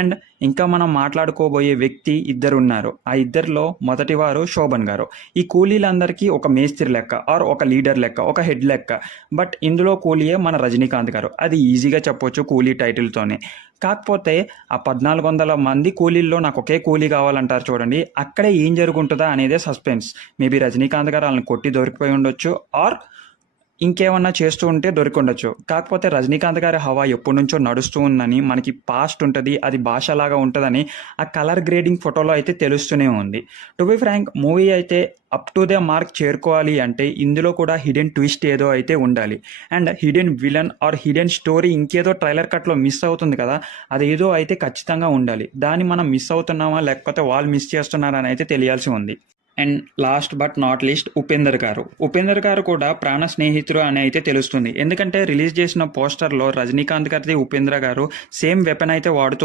And ఇంకా మనం మాట్లాడుకోబోయే వ్యక్తి ఇద్దరు ఉన్నారు. ఆ ఇద్దరిలో మొదటి వారు శోభన్ గారు. ఈ కూలీలందరికీ ఒక మేస్త్రి లెక్క ఆర్ ఒక లీడర్ లెక్క, ఒక హెడ్ లెక్క. బట్ ఇందులో కూలీయే మన రజనీకాంత్ గారు. అది ఈజీగా చెప్పొచ్చు కూలీ టైటిల్తోనే. కాకపోతే ఆ 1400 మంది కూలీల్లో నాకు ఒకే కూలీ కావాలంటారు చూడండి, అక్కడే ఏం జరుగుంటుందా అనేదే సస్పెన్స్. మేబీ రజనీకాంత్ గారు వాళ్ళని కొట్టి దొరికిపోయి ఉండొచ్చు, ఆర్ ఇంకేమన్నా చేస్తూ ఉంటే దొరికి ఉండొచ్చు. కాకపోతే రజనీకాంత్ గారి హవా ఎప్పటి నుంచో నడుస్తూ ఉందని, మనకి పాస్ట్ ఉంటుంది, అది భాషలాగా ఉంటుందని ఆ కలర్ గ్రేడింగ్ ఫోటోలో అయితే తెలుస్తూనే ఉంది. టు బి ఫ్రాంక్, మూవీ అయితే అప్ టు ద మార్క్ చేరుకోవాలి అంటే ఇందులో కూడా హిడెన్ ట్విస్ట్ ఏదో అయితే ఉండాలి. And hidden villain or hidden story ఇంకేదో ట్రైలర్ కట్లో మిస్ అవుతుంది కదా, అదేదో అయితే ఖచ్చితంగా ఉండాలి. దాన్ని మనం మిస్ అవుతున్నామా లేకపోతే వాళ్ళు మిస్ చేస్తున్నారని అయితే తెలియాల్సి ఉంది. And last but not least Upender గారు కూడా ప్రాణ స్నేహితుడు అని అయితే తెలుస్తుంది. ఎందుకంటే రిలీజ్ చేసిన పోస్టర్లో రజనీకాంత్ గారిది ఉపేంద్ర గారు సేమ్ వెపన్ అయితే వాడుతూ